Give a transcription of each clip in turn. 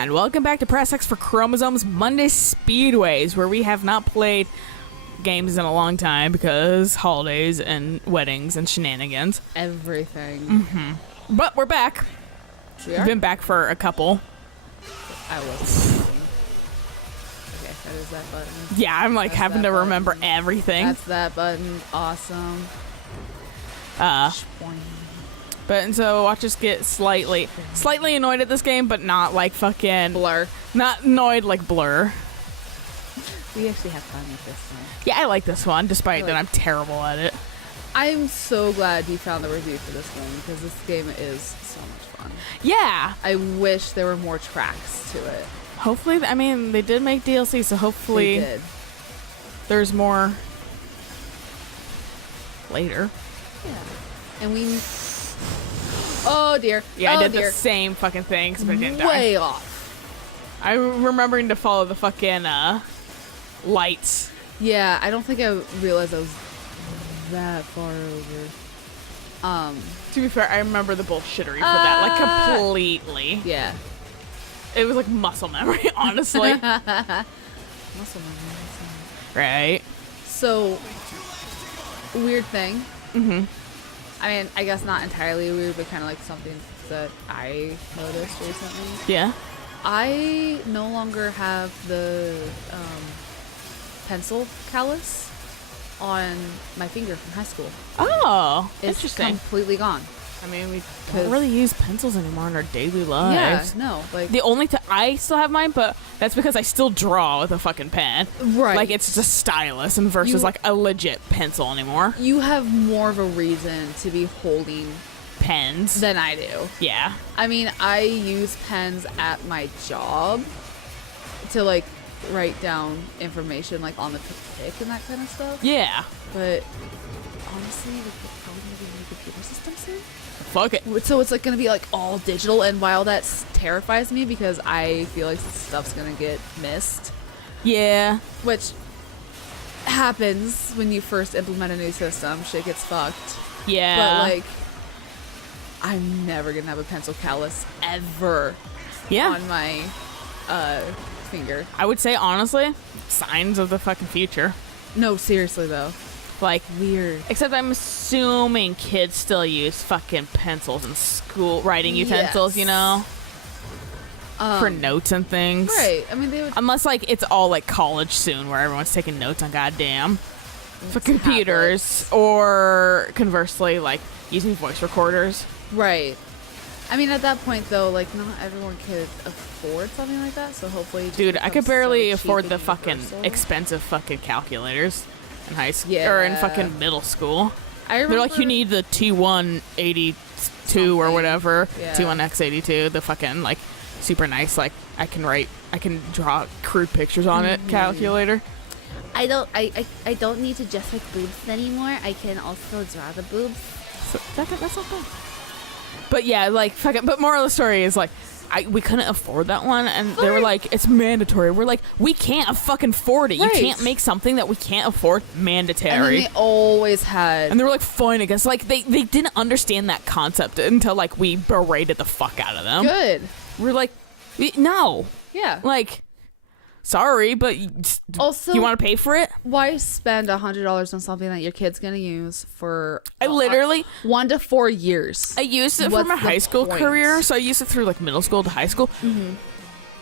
And welcome back to Press X for Chromosomes Monday Speedways, where we have not played games in a long time because holidays and weddings and shenanigans. Everything. Mm-hmm. But we're back. We've been back for a couple. I was. Okay, that is that button. Yeah, I'm like having to remember everything. That's that button. Awesome. But and so watch us get slightly annoyed at this game, but not like fucking Blur. Not annoyed like Blur. We actually have fun with this one. Yeah, I like this one, despite that I'm terrible at it. I'm so glad you found the review for this game because this game is so much fun. Yeah. I wish there were more tracks to it. Hopefully, I mean, they did make DLC, so hopefully there's more later. Yeah. And we... Oh, dear. Yeah, I did the same fucking thing, but I didn't die. Way off. I'm remembering to follow the fucking lights. Yeah, I don't think I realized I was that far over. To be fair, I remember the bullshittery for that, like, completely. Yeah. It was like muscle memory, honestly. Muscle memory. Right. So, weird thing. Mm-hmm. I mean, I guess not entirely weird, but kind of like something that I noticed recently. Yeah. I no longer have the pencil callus on my finger from high school. Oh, It's interesting. completely gone. I mean, we don't really use pencils anymore in our daily lives. Yeah, no, like The only I still have mine, but that's because I still draw with a fucking pen. Right. Like, it's just a stylus and versus like a legit pencil anymore. you have more of a reason to be holding Pens. than I do. Yeah. I mean, I use pens at my job to like write down information like on the pick and that kind of stuff. Yeah. But honestly, like, we're probably gonna be in the computer system soon. Fuck it. So it's like gonna be like all digital, and while that terrifies me because I feel like stuff's gonna get missed, Yeah. which happens when you first implement a new system. Shit gets fucked. Yeah. But like, I'm never gonna have a pencil callus ever on my finger. I would say, honestly, signs of the fucking future. No, seriously though. Like, Weird. except I'm assuming kids still use fucking pencils in school, writing utensils, you know? For notes and things. Right. I mean, they would. Unless, like, it's all, like, college soon where everyone's taking notes on goddamn for computers. Or, conversely, like, using voice recorders. Right. I mean, at that point, though, like, not everyone could afford something like that, so hopefully... it just Dude, I could becomes barely so cheap afford and the fucking universal. expensive fucking calculators in high school. Or in Yeah. fucking middle school. I remember... They're like, you need the T182 or Something. whatever. Yeah. T1X82, the fucking, like, super nice, like, I can draw crude pictures on it calculator. I don't need to just like boobs anymore. I can also draw the boobs. So that's not bad. But yeah, like, fucking, but moral of the story is, like, we couldn't afford that one, and they were like, it's mandatory. We're like, we can't fucking afford it. Right. You can't make something that we can't afford mandatory. And then they always had... And they were like, fine, I guess. Like, they didn't understand that concept until, like, we berated the fuck out of them. Good. We're like, no. Yeah. Like, sorry, but Also, you want to pay for it? why spend $100 on something that your kid's gonna use for... I literally... 1 to 4 years. I used it What's for my the high school point? career, so I used it through, like, middle school to high school.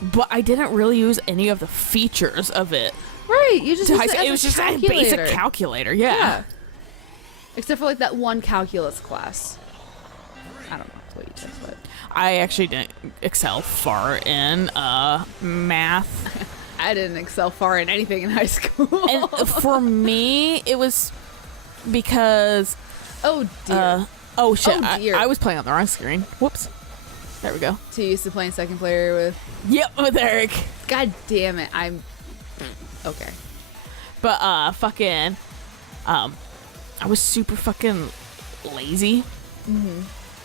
But I didn't really use any of the features of it. Right. You just To use high school. It was just a basic calculator, yeah. Except for, like, that one calculus class. I don't know what you took, but... I actually didn't excel far in math. I didn't excel far in anything in high school. And for me, it was because... oh, dear. oh, shit. Oh, dear. I was playing on the wrong screen. Whoops. There we go. Too used to playing second player with... Yep, with Eric. God damn it. I'm... Okay. But, fucking... I was super fucking lazy.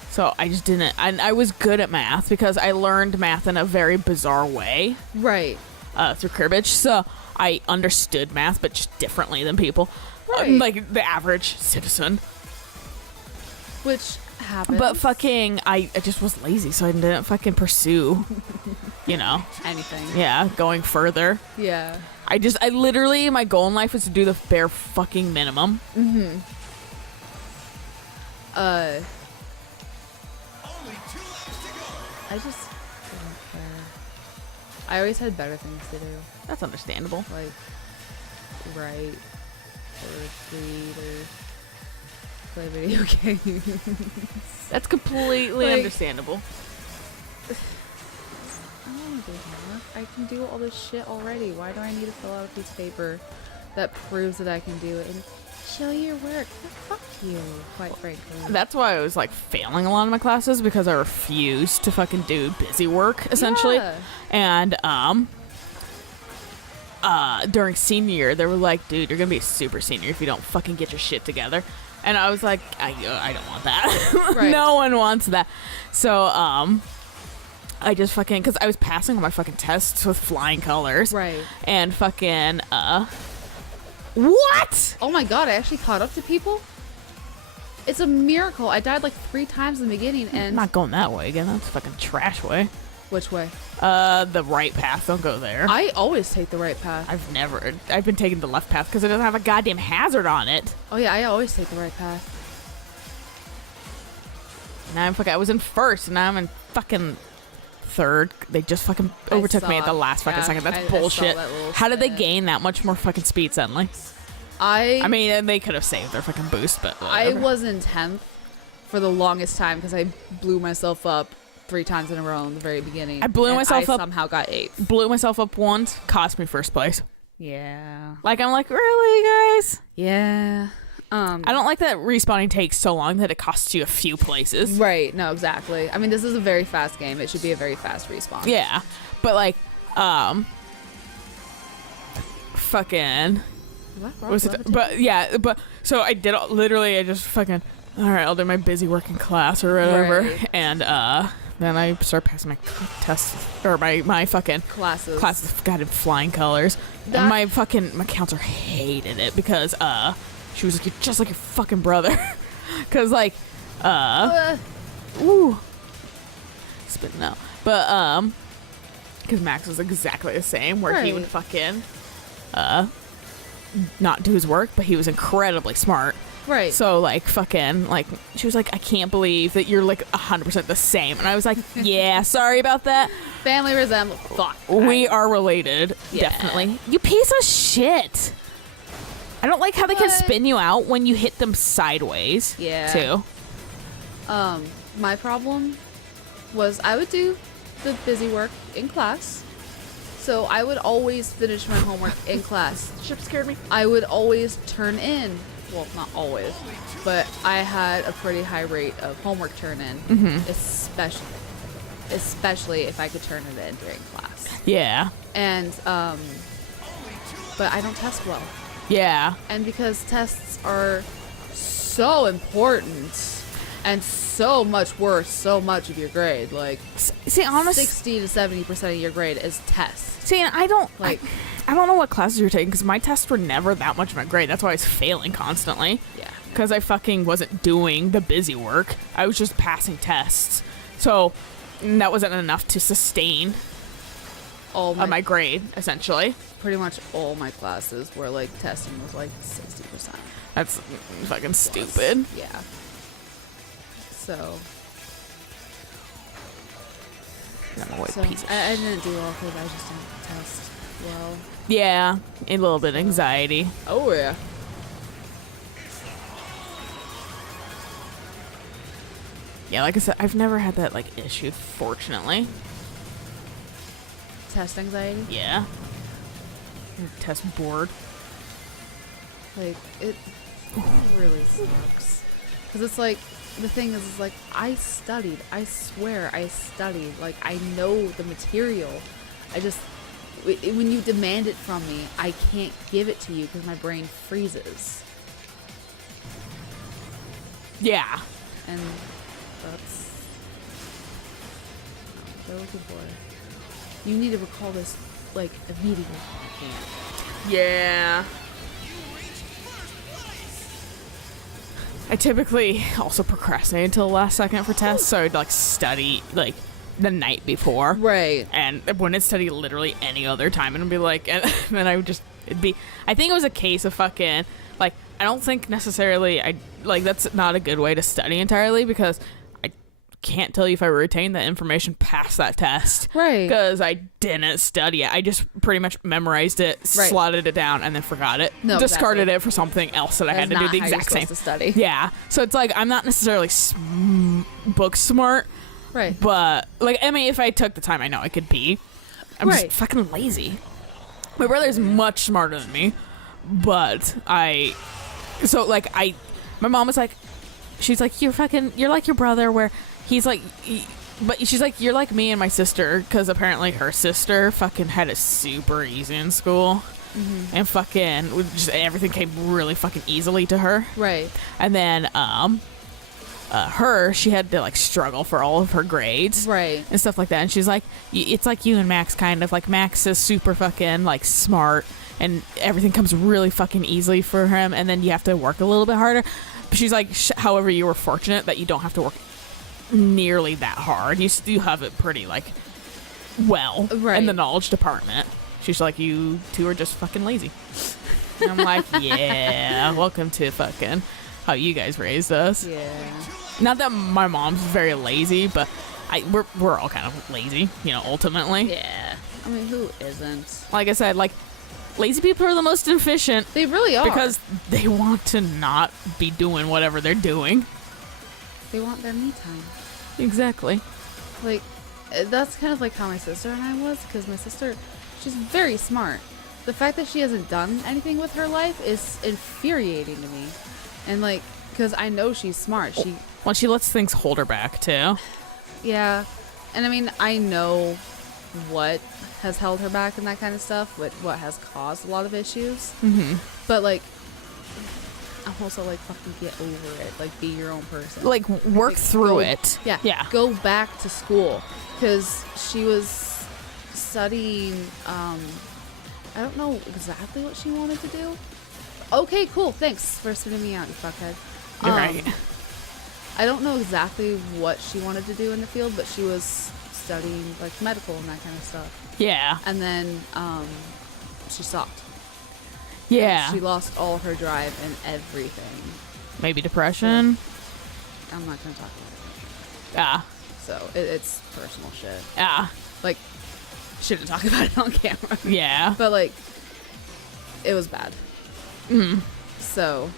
So I just didn't... I was good at math because I learned math in a very bizarre way. Right. Through cribbage. So I understood math, but just differently than people. Right. Like the average citizen. Which happens. But fucking, I just was lazy, so I didn't fucking pursue, anything. yeah, going further. Yeah. I literally, my goal in life was to do the bare fucking minimum. Mm-hmm. I just didn't care. I always had better things to do. That's understandable. Like, write, or read, or play video games. That's completely Like- understandable. I don't want to do homework. I can do all this shit already. Why do I need to fill out a piece of paper that proves that I can do it and show your work? Fuck you, quite frankly. That's why I was like failing a lot of my classes, because I refused to fucking do busy work essentially. Yeah. And during senior year, they were like, dude, you're gonna be a super senior if you don't fucking get your shit together. And I was like, I don't want that. Right. No one wants that. So I just fucking, because I was passing all my fucking tests with flying colors. Right. And fucking what? Oh my god, I actually caught up to people? It's a miracle. I died like 3 times in the beginning I'm and... not going that way again. That's a fucking trash way. Which way? The right path. Don't go there. I always take the right path. I've been taking the left path because it doesn't have a goddamn hazard on it. Oh yeah, I always take the right path. Now I was in first, and now I'm in fucking third. They just fucking overtook me at the last fucking second. That's I bullshit. saw that little How did they snip. gain that much more fucking speed suddenly? I mean, and they could have saved their fucking boost, but I whatever. was in 10th for the longest time because I blew myself up 3 times in a row in the very beginning. I blew and myself I up- somehow got 8th. blew myself up once, cost me first place. Yeah. Like, I'm like, really, guys? Yeah. I don't like that respawning takes so long that it costs you a few places. Right. No, exactly. I mean, this is a very fast game. It should be a very fast respawn. Yeah, but like, fucking, What was it? But yeah, but so I did literally. I just fucking, all right, I'll do my busy working class or whatever, Right. and then I start passing my tests or my fucking Classes. of goddamn flying colors. That- And my counselor hated it because she was like, you're just like your fucking brother, because like ooh, spitting out. But because Max was exactly the same, where he would Right. fucking not do his work, but he was incredibly smart. Right. So like fucking like she was like, I can't believe that you're like 100% the same, and I was like, yeah, sorry about that. Family resemble. Fuck. We are related, Yeah. definitely. You piece of shit. I don't like how they can What? spin you out when you hit them sideways. Yeah. Too. My problem was I would do the busy work in class. So I would always finish my homework in class. Ship scared me. I would always turn in. Well, not always, but I had a pretty high rate of homework turn in, especially if I could turn it in during class. Yeah. And but I don't test well. Yeah. And because tests are so important and so much worth so much of your grade, like See, honestly, 60 to 70% of your grade is tests. see, I don't Like- I don't know what classes you're taking because my tests were never that much of my grade. That's why I was failing constantly. Yeah. Because I fucking wasn't doing the busy work. I was just passing tests. So that wasn't enough to sustain All my, my grade, essentially. pretty much all my classes were like testing was like 60%. That's fucking stupid. Yeah. So, I'm a white so piece of I didn't do well because I just didn't test well. Yeah, a little bit of anxiety. Oh yeah. Yeah, like I said, I've never had that like issue, fortunately. Test anxiety. Yeah. Test board. Like it really sucks. Because it's like the thing is like I studied. I swear I studied. Like I know the material. I just when you demand it from me, I can't give it to you because my brain freezes. Yeah. And that's what they're looking for. You need to recall this like immediately. I can't. Yeah. I typically also procrastinate until the last second for tests, so I'd like study like the night before. Right. And wouldn't study literally any other time, and it'd be like, and then I would just, it'd be, I think it was a case of fucking, like, I don't think necessarily, that's not a good way to study entirely, because I can't tell you if I retained that information past that test. Right. Because I didn't study it. I just pretty much memorized it, Right. slotted it down, and then forgot it. No, Discarded exactly. it for something else that I had That's to do not the how you're exact same. supposed to study. Yeah. So it's like, I'm not necessarily book smart, Right. but, like, I mean, if I took the time, I know I could be. I'm Right. just fucking lazy. My brother's much smarter than me, but my mom was like, she's like, you're like your brother, where he's like, but she's like, you're like me and my sister, because apparently her sister fucking had it super easy in school. And fucking, just everything came really fucking easily to her. Right. And then, she had to like struggle for all of her grades. Right. And stuff like that. And she's like, it's like you and Max, kind of. Like, Max is super fucking, like, smart, and everything comes really fucking easily for him, and then you have to work a little bit harder. But she's like, however, you were fortunate that you don't have to work nearly that hard. You have it pretty, like, well Right. in the knowledge department. She's like, you two are just fucking lazy. And I'm like, yeah, welcome to fucking how you guys raised us. Yeah. Not that my mom's very lazy, but we're all kind of lazy, ultimately. Yeah. I mean, who isn't? Like I said, like, lazy people are the most efficient They really are. because they want to not be doing whatever they're doing. they want their me time. Exactly. Like, that's kind of like how my sister and I was, because my sister, she's very smart. The fact that she hasn't done anything with her life is infuriating to me. And, like, because I know she's smart. Well, she lets things hold her back, too. Yeah. And I mean, I know what has held her back and that kind of stuff, what has caused a lot of issues. Mm-hmm. But, like, I'm also like, fucking get over it. Like, be your own person. Like, work Like, through go- it. Yeah. Yeah. Go back to school. Because she was studying, I don't know exactly what she wanted to do. Okay, cool. Thanks for spitting me out, you fuckhead. You're right. I don't know exactly what she wanted to do in the field, but she was studying, like, medical and that kind of stuff. Yeah. And then she stopped. Yeah. She lost all her drive and everything. Maybe depression. I'm not going to talk about Yeah. it. So it's personal shit. Yeah. Like, shouldn't talk about it on camera. Yeah. But, like, it was bad. Mm. So,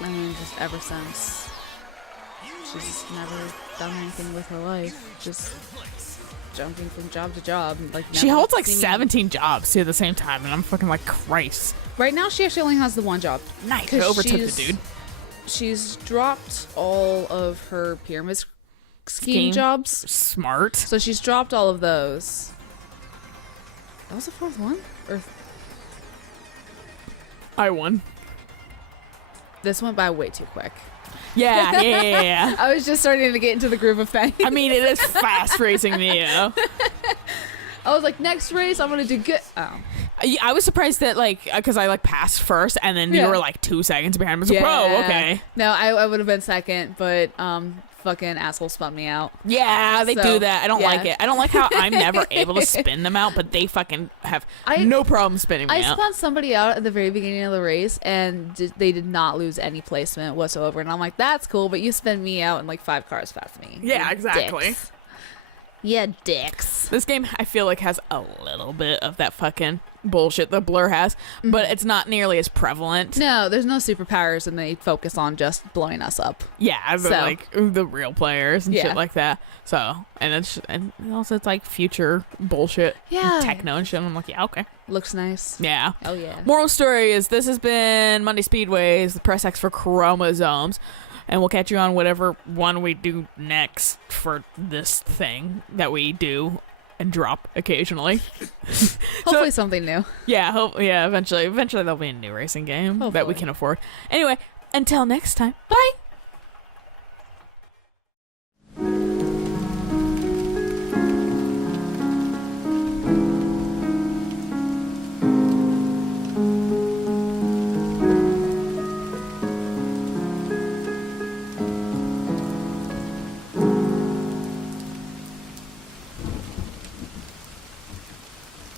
I mean, just ever since, she's just never done anything with her life. Just jumping from job to job. Like, She never holds like seeming- 17 jobs too at the same time, and I'm fucking like, Christ. Right now, she actually only has the one job. Nice. 'Cause I overtook the she's- dude. She's dropped all of her pyramid scheme Scheme. jobs. Smart. So she's dropped all of those. That was the fourth one? Or I won. this went by way too quick. Yeah. I was just starting to get into the groove of things. I mean, it is fast racing Neo. I was like, next race, I'm gonna do good. Oh, I was surprised that, like, because I, like, passed first, and then you Yeah. were, like, 2 seconds behind. I was like, whoa, okay. No, I would have been second, but fucking asshole spun me out. Yeah, they So, do that. I don't yeah. like it. I don't like how I'm never able to spin them out, but they fucking have no problem spinning me I out. spun somebody out at the very beginning of the race, and they did not lose any placement whatsoever. And I'm like, that's cool, but you spin me out in like 5 cars past me. Yeah, You exactly. dicks. Yeah, dicks. This game, I feel like, has a little bit of that fucking bullshit that Blur has, but it's not nearly as prevalent. No, there's no superpowers, and they focus on just blowing us up. Yeah, the, So- like the real players and Yeah. shit like that. So, and also it's like future bullshit, Yeah. techno and shit. I'm like, yeah, okay, Looks nice. yeah. Oh yeah. Moral story is this has been Monday Speedways, the press X for chromosomes, and we'll catch you on whatever one we do next for this thing that we do and drop occasionally. Hopefully something new. Yeah, eventually there'll be a new racing game that we Hopefully. can afford. Anyway, until next time, bye.